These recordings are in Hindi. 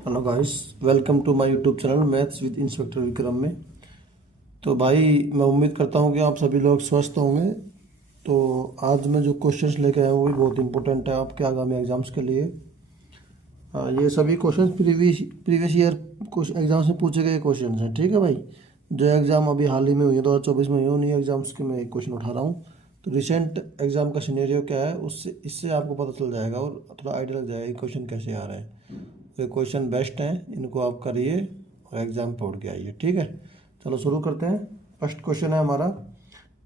Hello guys, welcome to my YouTube channel maths with inspector Vikram में। तो भाई मैं उम्मीद करता हूँ कि आप सभी लोग स्वस्थ होंगे। तो आज मैं जो क्वेश्चंस लेके आया हूँ वो भी बहुत इंपॉर्टेंट है आपके आगामी एग्जाम्स के लिए। ये सभी क्वेश्चंस प्रीवियस ईयर कुछ एग्जाम्स में पूछे गए क्वेश्चंस हैं, ठीक है भाई। जो एग्ज़ाम अभी हाल ही में हुई है 2024 में हुई है, उन्हीं एग्जाम्स के मैं एक क्वेश्चन उठा रहा हूँ। तो रिसेंट एग्ज़ाम का सिनेरियो क्या है उससे इससे आपको पता चल जाएगा और थोड़ा आइडिया लग जाएगा कि क्वेश्चन कैसे आ रहे हैं। तो ये क्वेश्चन बेस्ट हैं, इनको आप करिए और एग्ज़ाम पढ़ के आइए, ठीक है। चलो शुरू करते हैं। फर्स्ट क्वेश्चन है हमारा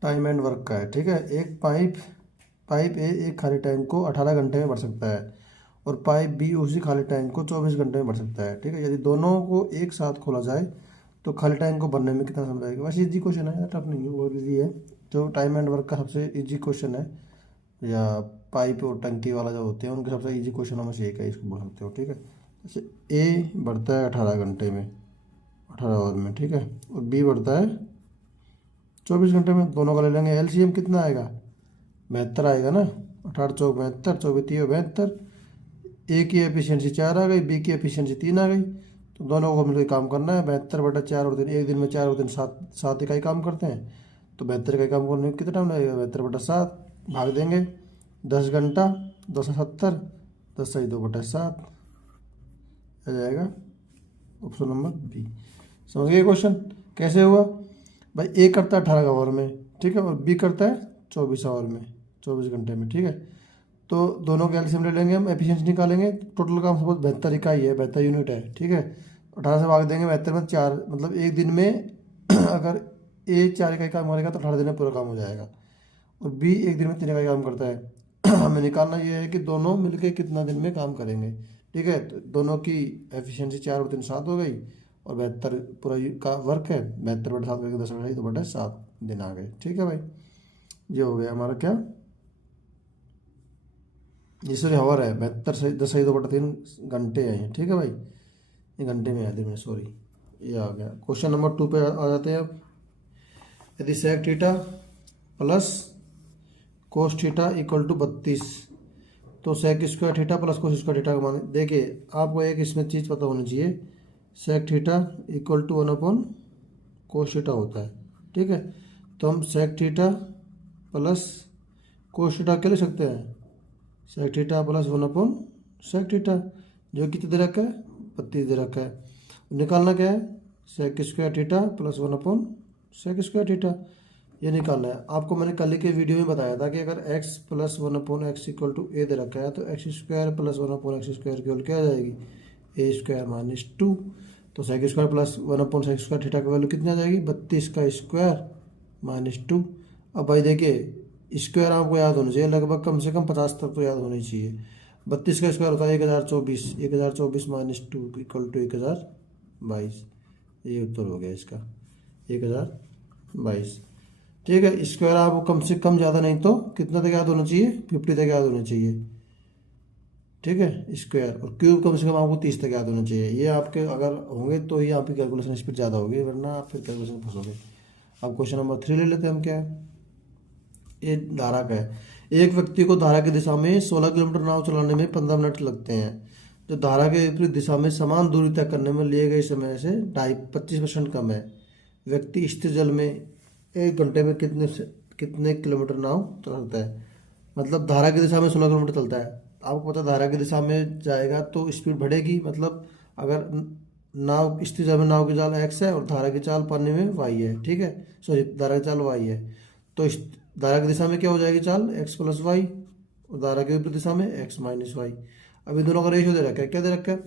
टाइम एंड वर्क का है, ठीक है। एक पाइप पाइप ए एक खाली टैंक को 18 घंटे में भर सकता है और पाइप बी उसी खाली टैंक को 24 घंटे में भर सकता है, ठीक है। यदि दोनों को एक साथ खोला जाए तो खाली टैंक को भरने में कितना समय लगेगा। वैसे इजी क्वेश्चन है, टफ नहीं है, बहुत इजी है। जो टाइम एंड वर्क का सबसे इजी क्वेश्चन है, या पाइप और टंकी वाला जो होते हैं उनके सबसे इजी क्वेश्चन में से एक है, इसको बोल सकते हो, ठीक है। जैसे ए बढ़ता है 18 घंटे में, 18 आवर में, ठीक है, और बी बढ़ता है 24 घंटे में। दोनों का ले लेंगे, एलसीएम कितना आएगा, 72 आएगा ना। 18 चौक 72, 24 72। ए की एफिशिएंसी 4 आ गई, बी की एफिशिएंसी 3 आ गई। तो दोनों को मिलकर काम करना है। 72/4 और दिन, एक दिन में 4 और दिन 7, 7 इकाई काम करते हैं। तो 72 इकाई काम करने में कितना टाइम लगेगा, 72/7 भाग देंगे 10 घंटा, 270, 10 से 2/7 आ जाएगा ऑप्शन नंबर बी। समझ गए क्वेश्चन कैसे हुआ भाई। ए करता है 18 आवर में, ठीक है, और बी करता है 24 आवर में, 24 घंटे में, ठीक है। तो दोनों के एलसीएम ले लेंगे हम, एफिशिएंसी निकालेंगे। टोटल काम सपोज 72 इकाई है, 72 यूनिट है, ठीक है। 18 से भाग देंगे 72 में 4, मतलब एक दिन में अगर ए 4 इकाई काम करेगा तो 18 दिन में पूरा काम हो जाएगा। और बी एक दिन में 3 इकाई काम करता है। हमें निकालना ये है कि दोनों मिलके कितना दिन में काम करेंगे, ठीक है। तो दोनों की एफिशिएंसी 4 और 3 7 हो गई, और 72 पूरा का वर्क है, 72/7 करके 10/2 दिन आ गए, ठीक है भाई। ये हो गया हमारा क्या, ये सॉरी हावर है, 72 से 10/2 घंटे हैं, ठीक है भाई। ये घंटे में है दिन में, सॉरी। ये आ गया। क्वेश्चन नंबर 2 पे आ जाते हैं अब। यदि sec theta plus cos theta equal to 32, तो sec square theta plus cos square theta का मान। देखिए आपको एक इसमें चीज़ पता होनी चाहिए, सेक थीटा इक्वल टू 1/कोस थीटा होता है, ठीक है। तो हम sec theta plus cos theta क्या लिख सकते हैं, सेक थीटा प्लस 1/सेक थीटा, जो कितना दे रखा है, 32 दे रखा है। निकालना क्या है, सेक स्क्वायर थीटा प्लस 1/सेक स्क्वायर थीटा, ये निकालना है। आपको मैंने कल के वीडियो में बताया था कि अगर x plus 1/x equal to a दे रखा है तो एक्स स्क्वायर प्लस 1/एक्स स्क्वायर की वैल्यू क्या आ जाएगी, ए स्क्वायर माइनस 2। तो सेक स्क्वायर प्लस 1/सेक स्क्वायर थीटा की वैल्यू कितनी आ जाएगी, 32 का स्क्वायर माइनस 2। अब भाई देखिए स्क्वायर आपको याद होना चाहिए, लगभग कम से कम 50 तक तो याद होनी चाहिए। 32 का स्क्वायर होता है 1024, 1024 माइनस 2 इक्वल टू 1022। ये उत्तर हो गया इसका, 1022, ठीक है। स्क्वायर आपको कम से कम ज़्यादा नहीं तो कितना तक याद होना चाहिए, 50 तक याद होना चाहिए, ठीक है स्क्वायर। और क्यूब कम से कम आपको 30 तक याद होना चाहिए। ये आपके अगर होंगे तो ही आपकी कैलकुलेशन स्पीड ज़्यादा होगी, वरना आप फिर कैलकुलेशन फंसोगे। अब क्वेश्चन नंबर 3 ले लेते हैं हम। क्या है, ये धारा का है। एक व्यक्ति को धारा की दिशा में 16 किलोमीटर नाव चलाने में 15 मिनट लगते हैं। जो धारा के विपरीत दिशा में समान दूरी तय करने में लिए गए समय से 25% कम है। व्यक्ति स्थिर जल में 1 घंटे में कितने किलोमीटर नाव चलाता है। मतलब धारा की दिशा में 16 किलोमीटर चलता है। आपको पता है धारा की दिशा में जाएगा तो स्पीड बढ़ेगी, मतलब अगर नाव स्थिर जल में नाव की चाल एक्स है और धारा की चाल पानी में वाई है, ठीक है, सॉरी धारा की चाल वाई है। तो धारा की दिशा में क्या हो जाएगी चाल, एक्स प्लस वाई, और धारा की विपरीत दिशा में एक्स माइनस वाई। अभी दोनों का रेशियो दे रखा है, क्या दे रखा है,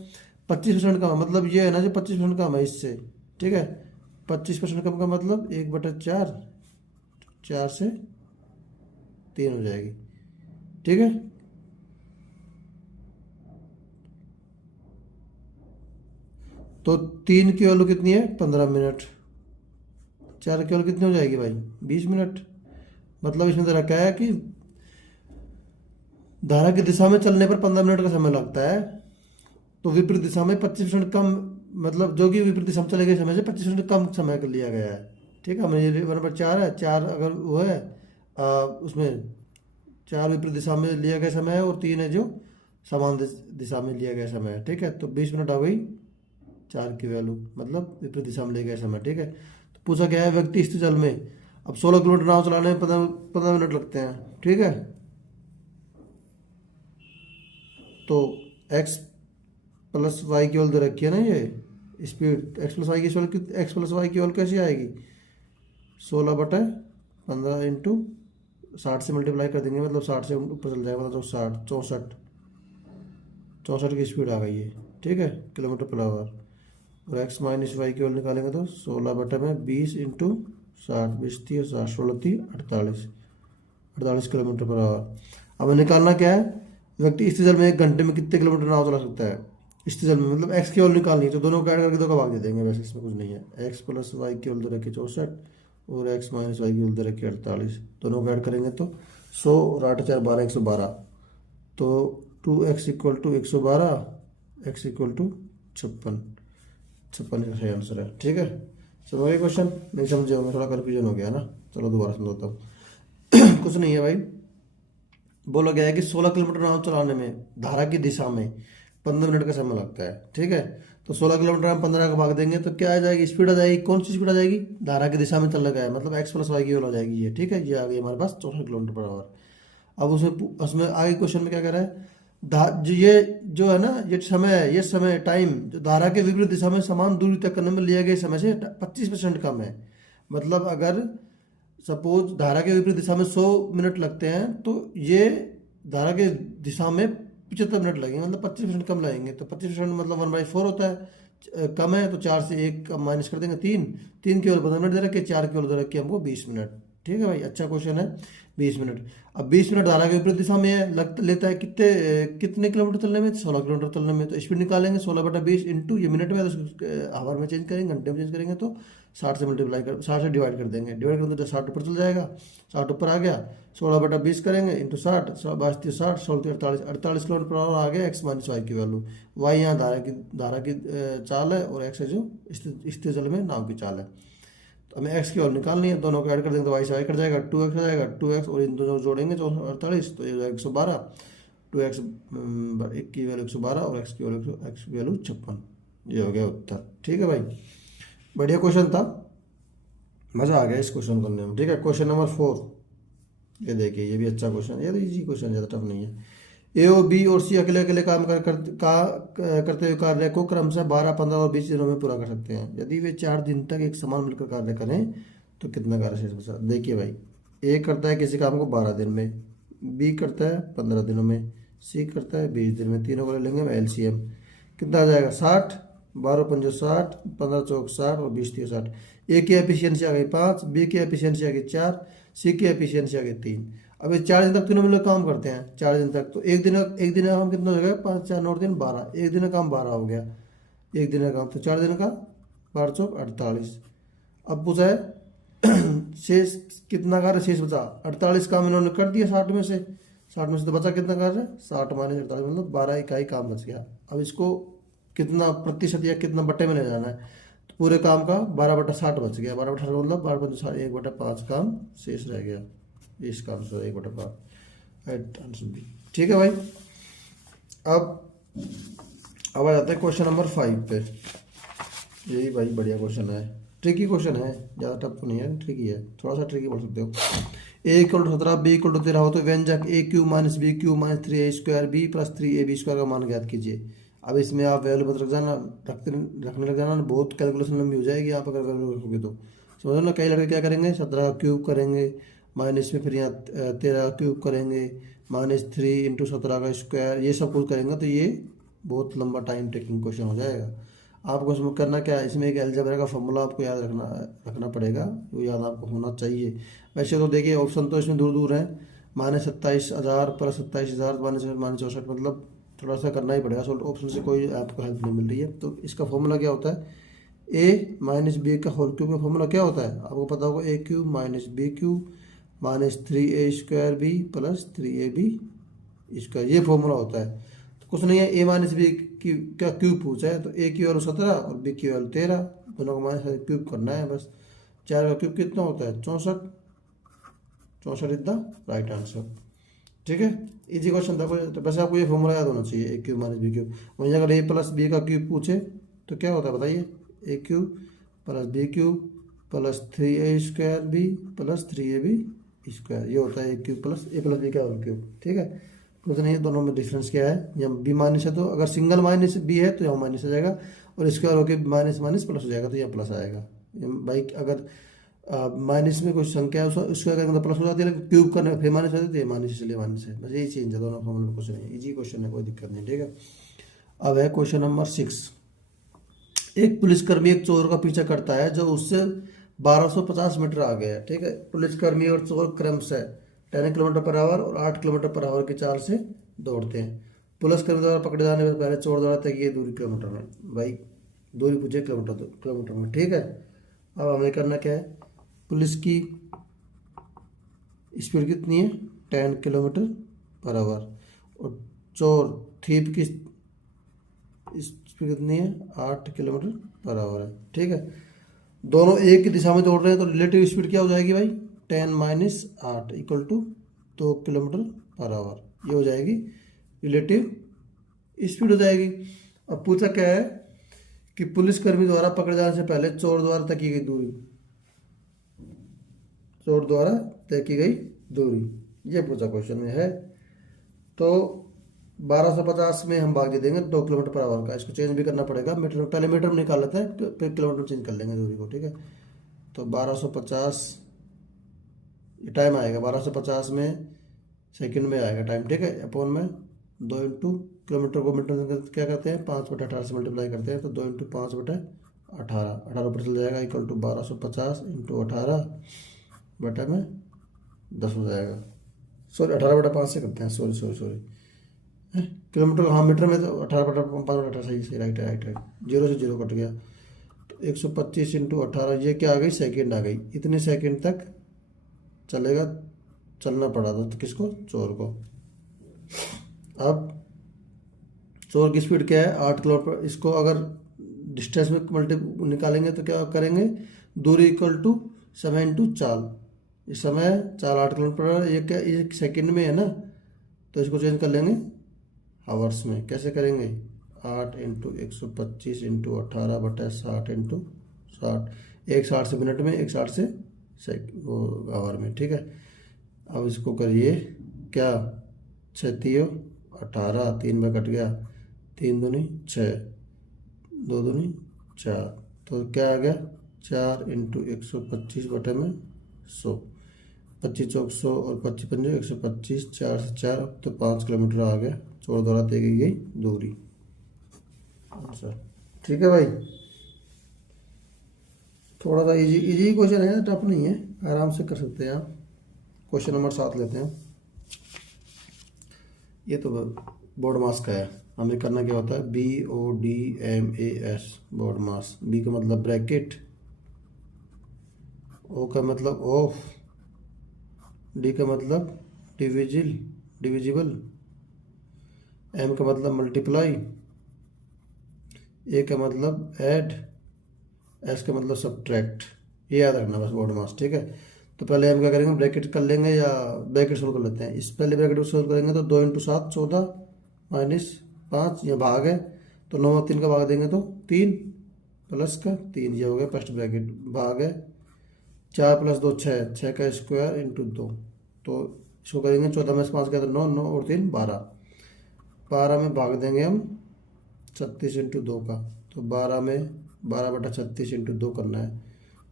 25% कम है। मतलब ये है ना जो 25% कम है इससे, ठीक है। 25% कम का मतलब 1/4, 4 से 3 हो जाएगी, ठीक है। तो 3 की वैल्यू कितनी है, 15 मिनट। 4 की वैल्यू कितनी हो जाएगी भाई, 20 मिनट। मतलब इसमें दे रखा है कि धारा की दिशा में चलने पर 15 मिनट का समय लगता है, तो विपरीत दिशा में 25% कम, मतलब जो कि विपरीत दिशा में चले गए समय से 25% कम समय कर लिया गया है, ठीक है। हमें 1/4 है, 4 अगर वो है उसमें 4 विपरीत दिशा में लिया गया समय है, और 3 है जो समान दिशा में लिया गया समय है, ठीक है। तो 20 मिनट आ गई 4 की वैल्यू, मतलब विपरीत दिशा में लिया गया समय, ठीक है। तो पूछा गया है व्यक्ति स्थिर जल में, अब 16 किलोमीटर नाव चलाने में 15 मिनट लगते हैं, ठीक है। तो x प्लस वाई की वैल्यू दे रखी है ना, ये स्पीड x प्लस वाई की वैल्यू कैसी आएगी, 16/15 इंटू 60 से मल्टीप्लाई कर देंगे, मतलब 60 से ऊपर चल जाएगा, मतलब 64 की स्पीड आ गई है, ठीक है, किलोमीटर पर आवर। और x माइनस वाई की वैल्यू निकालेंगे तो 16/20 इंटू 60, 20×3 60, 48 किलोमीटर पर आवर। अब निकालना क्या है, व्यक्ति स्थिर जल में 1 घंटे में कितने किलोमीटर नाव चला सकता है, स्थिर जल में, मतलब x की वैल्यू निकालनी है। तो दोनों को ऐड करके 2 का भाग दे देंगे, वैसे इसमें कुछ नहीं है। x प्लस वाई की वैल्यू रखी 64 और x माइनस वाई की वैल्यू रखी 48, दोनों को ऐड करेंगे तो 100 और 8 4 12 112, तो 2x equal to 112, x equal to 56 का सही आंसर है, ठीक है। समझ गए क्वेश्चन, नहीं समझे होंगे, थोड़ा कन्फ्यूजन हो गया ना, चलो दोबारा समझाता हूँ। कुछ नहीं है भाई, बोला गया है कि 16 किलोमीटर नाव चलाने में धारा की दिशा में 15 मिनट का समय लगता है, ठीक है। तो 16 किलोमीटर हम 15 का भाग देंगे तो क्या आ जाएगी, स्पीड आ जाएगी, कौन सी स्पीड आ जाएगी, धारा की दिशा में चल रहा है, मतलब x प्लस वाई की वैल्यू आ जाएगी ये, ठीक है। ये आ गई हमारे पास 64 किलोमीटर पर आवर। अब उसमें आगे क्वेश्चन में क्या कह रहा है, ये जो है ना, ये समय है, ये समय टाइम जो धारा के विपरीत दिशा में समान दूरी तय करने में लिया गया समय से 25% कम है। मतलब अगर सपोज धारा के विपरीत दिशा में 100 मिनट लगते हैं, तो ये धारा के दिशा में 75 मिनट लगेंगे, मतलब 25% कम लगेंगे। तो 25% मतलब 1/4 होता है, कम है तो 4 से 1 माइनस कर देंगे, 3 केवल 15 मिनट दे रखे, 4 केवल दे रखे हमको 20 मिनट, ठीक है भाई। अच्छा क्वेश्चन है, 20 मिनट। अब 20 मिनट धारा के विपरीत दिशा में है, लेता है कितने किलोमीटर चलने में, 16 किलोमीटर चलने में। तो स्पीड निकालेंगे 16/20 इंटू, ये मिनट में है तो आवर में चेंज करेंगे, घंटे में चेंज करेंगे, तो 60 से मल्टीप्लाई कर 60 से डिवाइड कर देंगे, डिवाइड करेंगे तो 60 ऊपर चल जाएगा, 60 ऊपर आ गया, 16/20 करेंगे इंटू 60, 62 60 16 48 किलोमीटर पर आवर आ गया x माइनस वाई की वैल्यू। वाई यहाँ धारा की चाल है और x है जो स्थिर जल में नाव की चाल है। तो हमें x की वैल्यू निकालनी है, दोनों को ऐड कर देंगे तो y से y कट जाएगा, 2x आ जाएगा, 2x और इन दोनों जोड़ेंगे 48, तो ये हो जाएगा 112, 2x की वैल्यू 112 और x की वैल्यू 56, ये हो गया उत्तर, ठीक है भाई। बढ़िया क्वेश्चन था, मज़ा आ गया इस क्वेश्चन करने में, ठीक है। क्वेश्चन नंबर 4, ये देखिए, ये भी अच्छा क्वेश्चन है, ये तो इजी क्वेश्चन, ज़्यादा टफ नहीं है। ए और बी और सी अकेले अकेले काम करते हुए कार्य को क्रमशः 12 15 और 20 दिनों में पूरा कर सकते हैं। यदि वे 4 दिन तक एक समान मिलकर कार्य करें तो कितना कार्य शेष बचा। देखिए भाई, ए करता है किसी काम को 12 दिन में, बी करता है 15 दिनों में, सी करता है 20 दिन में, तीनों को ले लेंगे हम एलसीएम, कितना आ जाएगा 60, 12 पंजे 60, 15 चौक 60 और 20 3 60। ए की एफिशिएंसी आ गई 5, बी की एफिशिएंसी आ गई 4, सी की एफिशिएंसी आ गई 3। अब ये 4 दिन तक तीनों मिलकर काम करते हैं, 4 दिन तक, तो एक दिन का काम कितना हो गया, 5 4 9 3 12, एक दिन का काम 12 हो गया, एक दिन का काम, तो 4 दिन का 12 चौक 48। अब पूछा है शेष कितना कार्य शेष बचा, 48 काम इन्होंने कर दिया 60 में से, तो बचा कितना कार्य, 60 माइनस 48, मतलब 12 इकाई काम बच गया। अब इसको कितना प्रतिशत या कितना बट्टे में ले जाना है, तो पूरे काम का 12/60 बच गया, 12/60 मतलब 12 1/5 काम शेष रह गया, इसका आंसर 1/5 एट आंसर बी, ठीक है भाई। अब आ जाते हैं क्वेश्चन नंबर 5 पे। यही भाई बढ़िया क्वेश्चन है, ट्रिकी क्वेश्चन है, ज़्यादा टफ नहीं है, ट्रिकी है, थोड़ा सा ट्रिकी बोल सकते हो। A equal to 17 b equal to 13 हो तो व्यंजक a cube minus b cube minus 3a² B plus 3ab² का मान ज्ञात कीजिए। अब इसमें आप वैल्यू बत रखने लग जाना, बहुत कैलकुलेशन लंबी हो जाएगी आप अगर वैल्यू रखोगे तो। समझो ना, कई लड़के क्या करेंगे, 17 क्यूब करेंगे, माइनस में फिर यहाँ 13 क्यूब करेंगे, -3 इंटू 17 का स्क्वायर, ये सब कुछ करेंगे तो ये बहुत लंबा टाइम टेकिंग क्वेश्चन हो जाएगा। आपको इसमें करना क्या है, इसमें एक अलजेब्रा का फॉर्मूला आपको याद रखना पड़ेगा, वो याद आपको होना चाहिए। वैसे तो देखिए ऑप्शन तो इसमें दूर दूर है, -27,000 प्लस 27,000 -64, मतलब थोड़ा सा करना ही पड़ेगा सोल्व, ऑप्शन से कोई आपको हेल्प नहीं मिल रही है। तो इसका फॉर्मूला क्या होता है, a माइनस बी का होल क्यूब का फॉर्मूला क्या होता है, आपको पता होगा, a cube minus B cube minus 3a² B plus 3ab², ये फॉर्मूला होता है। तो कुछ नहीं है, a माइनस बी का क्यूब पूछा है, तो a की वैल्यू 17 और b की वैल्यू 13, दोनों को माइनस क्यूब करना है बस। 4 का क्यूब कितना होता है, 64 इज द राइट आंसर, ठीक है, इजी क्वेश्चन था कोई। तो वैसे आपको ये फॉर्मूला याद होना चाहिए, a cube minus B cube. वहीं अगर ए प्लस बी का क्यूब पूछे तो क्या होता है बताइए, a cube plus b cube plus 3a² B plus 3ab square, ये होता है ए क्यूब प्लस बी का होल क्यूब। ठीक है, कुछ नहीं है, दोनों में डिफरेंस क्या है, यहाँ बी माइनस है तो अगर सिंगल माइनस बी है तो यहाँ माइनस आ जाएगा, और स्क्वायर होकर माइनस माइनस प्लस हो जाएगा तो यहाँ प्लस आएगा। भाई अगर माइनस में कोई संख्या है उसका करेंगे तो प्लस हो जाती है, लेकिन क्यूब करने में फिर माइनस हो जाती है, माइनस इसलिए माइनस है, बस यही चेंज है दोनों फॉर्मूले में, कुछ नहीं, इजी क्वेश्चन है, कोई दिक्कत नहीं। ठीक है, अब है क्वेश्चन नंबर 6। एक पुलिसकर्मी एक चोर का पीछा करता है जो उससे 1250 मीटर आगे है। ठीक है, पुलिसकर्मी और चोर क्रमशः 10 किलोमीटर पर आवर और 8 किलोमीटर पर आवर की चाल से दौड़ते हैं। पुलिसकर्मी द्वारा पकड़े जाने पर पहले चोर द्वारा तय की दूरी किलोमीटर में। भाई दूरी पूछे किलोमीटर में। ठीक है, अब हमें करना क्या है, पुलिस की स्पीड कितनी है 10 किलोमीटर पर आवर, और चोर थीप की स्पीड कितनी है 8 किलोमीटर पर आवर है। ठीक है, दोनों एक ही दिशा में दौड़ रहे हैं तो रिलेटिव स्पीड क्या हो जाएगी भाई, 10 minus 8 equal to 2 kilometre per hour, ये हो जाएगी रिलेटिव स्पीड हो जाएगी। अब पूछा क्या है कि पुलिसकर्मी द्वारा पकड़े जाने से पहले चोर द्वारा तय की गई दूरी, चोर द्वारा तय की गई दूरी, ये पूछा क्वेश्चन में है। तो 1250 में हम भाग दे देंगे 2 किलोमीटर पर आवर का, इसको चेंज भी करना पड़ेगा मीटर में, पहले मीटर में निकाल लेते हैं फिर किलोमीटर में चेंज कर लेंगे दूरी को। ठीक है, तो 1250 ये टाइम आएगा, 1250 में सेकंड में आएगा टाइम। ठीक है, अपॉन में 2 इंटू किलोमीटर को मीटर में क्या करते हैं 5/18 से मल्टीप्लाई करते हैं, तो 2 इंटू 5/18, 18 ऊपर चल जाएगा इक्वल टू 1250 इंटू 18 बटा में 10 हो जाएगा। सॉरी 18/5 से करते हैं, सॉरी किलोमीटर, हाँ मीटर में तो 18/5/18 सही राइट, 0 से 0 कट गया, तो 125 इंटू 18, ये क्या आ गई सेकंड आ गई, इतने सेकंड तक चलना पड़ा था तो किसको, चोर को। अब चोर की स्पीड क्या है 8 किलोमीटर, इसको अगर डिस्टेंस में मल्टी निकालेंगे तो क्या करेंगे, दूरी इक्वल टू समय इंटू चाल, इस समय चाल 8 किलोमीटर, ये क्या ये सेकंड में है ना, तो इसको चेंज कर लेंगे आवर्स में। कैसे करेंगे, 8 इंटू 125 इंटू 18 बटा 60 इंटू 60, एक 60 से मिनट में, एक 60 से वो आवर में। ठीक है, अब इसको करिए क्या, 6 18, 3 में कट गया, 3 दूनी 6, 2 दूनी 4, तो क्या आ गया 4 इंटू 125 बटे में 100, 25 चौक 100 और 25 पंजे 125, 4 से 4 तो 5 किलोमीटर आ गया, चोर द्वारा तय की गई दूरी आंसर। ठीक है भाई, थोड़ा सा इजी क्वेश्चन है, टफ नहीं है, आराम से कर सकते हैं आप। क्वेश्चन नंबर 7 लेते हैं। ये तो बोर्ड मास का है, हमें करना क्या होता है, BODMAS बोर्ड मास। बी का मतलब ब्रैकेट, ओ का मतलब ऑफ, डी का मतलब डिविजिबल, एम का मतलब मल्टीप्लाई, ए का मतलब ऐड, एस का मतलब सब्ट्रैक्ट, ये याद रखना बस बोर्ड मास। ठीक है, तो पहले हम क्या करेंगे, ब्रैकेट कर लेंगे या ब्रैकेट सोल्व कर लेते हैं। इस पहले ब्रैकेट सोल्व करेंगे तो 2 इंटू 7 14 माइनस 5, यह भाग है तो 9 और 3 का भाग देंगे तो 3 प्लस का 3, ये हो गया फर्स्ट ब्रैकेट, भाग है 4 प्लस 2 6 का स्क्वायर इंटू 2, तो इसको करेंगे 14 में से 5 का तो 9, 9 और 3 12, 12 में भाग देंगे हम 36 इंटू 2 का, तो 12 में 12/36 इंटू 2 करना है,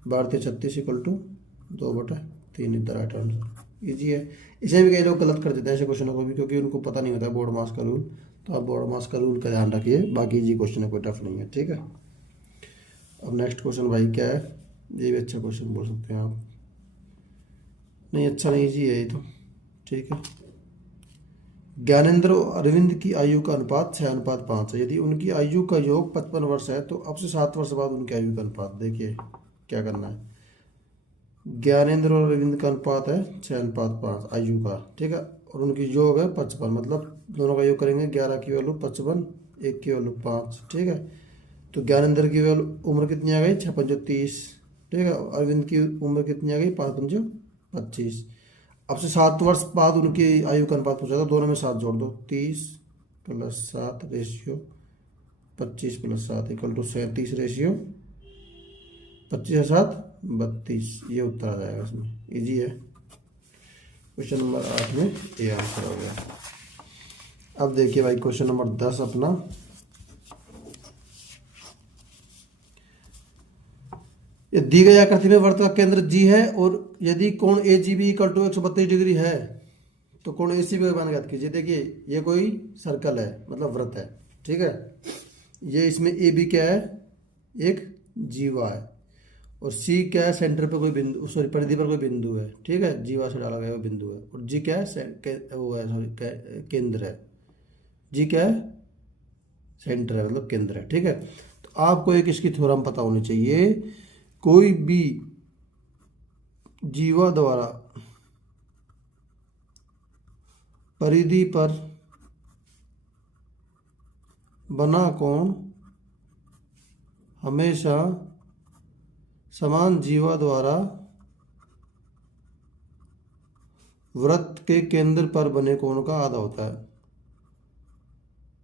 12×36 इक्वल टू 2/3, इधर राइट आंसर। ईजी है, इसे भी कई लोग गलत कर देते हैं ऐसे क्वेश्चनों को भी, क्योंकि उनको पता नहीं होता बोर्ड मास का रूल, तो आप बोर्ड मास का रूल का ध्यान रखिए, बाकी इजी क्वेश्चन है, कोई टफ नहीं है। ठीक है, अब नेक्स्ट क्वेश्चन भाई क्या है, ये भी अच्छा क्वेश्चन बोल सकते हैं आप, नहीं अच्छा नहीं इजी है ये तो। ठीक है, ज्ञानेंद्र और अरविंद की आयु का अनुपात 6:5 है। यदि उनकी आयु का योग 55 वर्ष है तो अब से 7 वर्ष बाद उनकी आयु का अनुपात, देखिए क्या करना है। ज्ञानेंद्र और अरविंद का अनुपात है 6:5 आयु का। ठीक है, और उनकी योग है 55, मतलब दोनों का योग करेंगे 11 की वैल्यू 55, 1 की वैल्यू 5। ठीक है, तो ज्ञानेंद्र की वैल्यू उम्र कितनी आ गई 6×5 = 30। ठीक है, अरविंद की उम्र कितनी आ गई 5×5 = 25। अब से 7 वर्ष बाद उनकी आयु का अनुपात पूछा था, दोनों में 7 जोड़ दो, 30+7 रेशियो 25+7 इक्वल टू 37 रेशियो 25 और 7 32, ये उत्तर आ जाएगा इसमें। इजी है। क्वेश्चन नंबर 8 में ये आंसर हो गया। अब देखिए भाई क्वेश्चन नंबर 10 अपना, ये दी गई आकृति में वृत्त का केंद्र जी है और यदि कोण A G B equal to 132 degree है तो कोण ए सी बी का मान ज्ञात कीजिए। देखिए ये कोई सर्कल है, मतलब वृत्त है, ठीक है। ये इसमें ए बी क्या है, एक जीवा है, और सी क्या है, सेंटर पे कोई बिंदु, सॉरी परिधि पर कोई बिंदु है, ठीक है, जीवा से डाला गया वो बिंदु है। और जी क्या है, वो है सॉरी केंद्र है। जी क्या है, सेंटर है, मतलब केंद्र है, ठीक है। तो आपको एक इसकी थ्योरम पता होनी चाहिए, कोई भी जीवा द्वारा परिधि पर बना कोण हमेशा समान जीवा द्वारा वृत्त के केंद्र पर बने कोण का आधा होता है।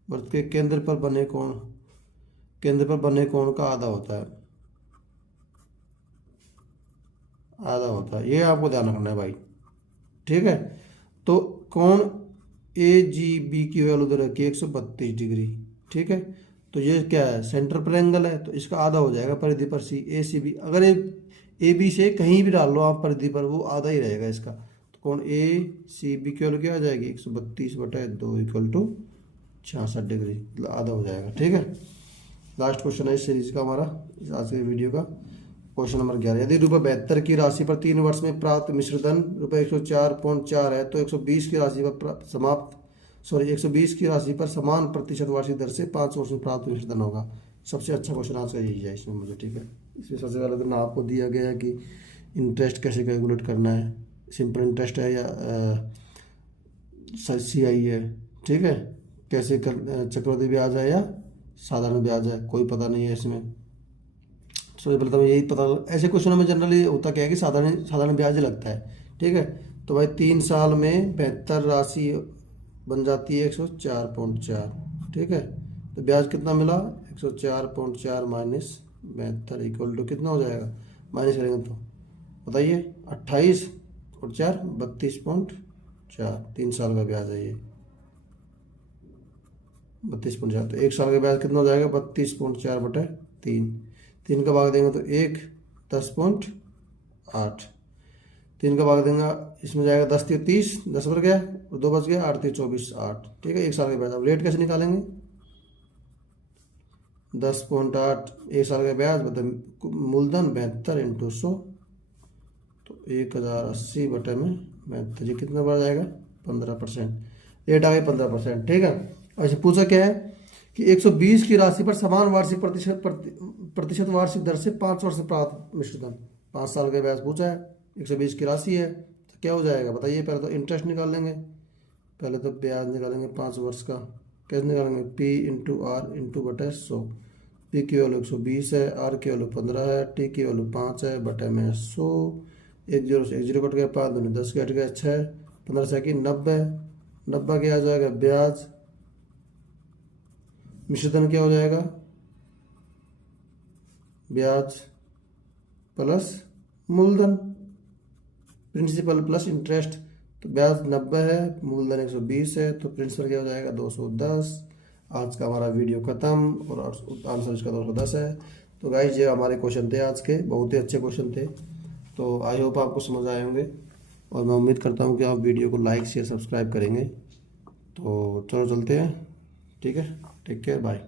वृत्त के केंद्र पर बने कोण का आधा होता है, ये आपको ध्यान रखना है भाई, ठीक है। तो कोण ए जी बी की वैल्यू दे रखी है 132 डिग्री, ठीक है। तो ये क्या है, सेंटर पर एंगल है, तो इसका आधा हो जाएगा परिधि पर सी ए सी बी। अगर ए बी से कहीं भी डाल लो आप परिधि पर, वो आधा ही रहेगा इसका। तो कोण ए सी बी की वैल्यू क्या आ जाएगी, 132/2 इक्वल टू 66 डिग्री, मतलब आधा हो जाएगा, ठीक है। लास्ट क्वेश्चन है इस सीरीज का हमारा, इस आज के वीडियो का, क्वेश्चन नंबर 11। यदि ₹72 की राशि पर 3 वर्ष में प्राप्त मिश्रधन ₹104.4 है तो 120 की राशि पर 120 की राशि पर समान प्रतिशत वार्षिक दर से 5 वर्ष में प्राप्त मिश्रधन होगा। सबसे अच्छा क्वेश्चन आज का यही है इसमें मुझे, ठीक है। इसमें सबसे पहले तो ना आपको दिया गया है कि इंटरेस्ट कैसे कैलकुलेट करना है, सिंपल इंटरेस्ट है या CI है, ठीक है, कैसे चक्रवृद्धि ब्याज है या साधारण ब्याज है, कोई पता नहीं है इसमें। सबसे पहले तो यही पता, ऐसे क्वेश्चनों में जनरली होता क्या है कि साधारण ब्याज लगता है, ठीक है। तो भाई 3 साल में 72 राशि बन जाती है 104.4, ठीक है। तो ब्याज कितना मिला, 104.4 माइनस 72 इक्वल टू कितना हो जाएगा, माइनस करेंगे तो बताइए 28 और 4 32.4, 3 साल का ब्याज है ये 32.4। तो 1 साल का ब्याज कितना हो जाएगा, 32.4/3, 3 का भाग देंगे तो 1 10.8, 3 का भाग देंगे इसमें जाएगा 10 3 30, 10 बच गया और 2 बच गया, 8 3 24 8, ठीक है। 1 साल के ब्याज, अब रेट कैसे निकालेंगे, 10.8 1 साल का ब्याज मतलब मूलधन 72 × 100, तो 1080/72, ये कितना बढ़ जाएगा 15%, रेट आ गई 15%, ठीक है। ऐसे पूछा क्या है कि 120 की राशि पर समान वार्षिक प्रतिशत वार्षिक दर से 5 वर्ष से प्राप्त मिश्रधन, 5 साल का ब्याज पूछा है, 120 की राशि है, तो क्या हो जाएगा बताइए। पहले तो इंटरेस्ट निकाल लेंगे, पहले तो ब्याज निकालेंगे 5 वर्ष का, कैसे निकालेंगे, P × R × 100, P की वैल्यू 120 है, R की वैल्यू 15 है, T की वैल्यू 5 है, बटे में 100, 1 0 से 1 0 कट गया, 5 दूनी 10 कट गया 6, 15 से 90, 90 क्या आ जाएगा ब्याज, मिश्रधन क्या हो जाएगा, ब्याज प्लस मूलधन, प्रिंसिपल प्लस इंटरेस्ट। तो ब्याज 90 है, मूलधन 120 है, तो प्रिंसिपल क्या हो जाएगा 210। आज का हमारा वीडियो खत्म और आंसर इसका 210 है। तो गाइस ये हमारे क्वेश्चन थे आज के, बहुत ही अच्छे क्वेश्चन थे। तो आई होप आपको समझ आए होंगे और मैं उम्मीद करता हूँ कि आप वीडियो को लाइक शेयर सब्सक्राइब करेंगे। तो चलो चलते हैं, ठीक है, टेक केयर, बाय।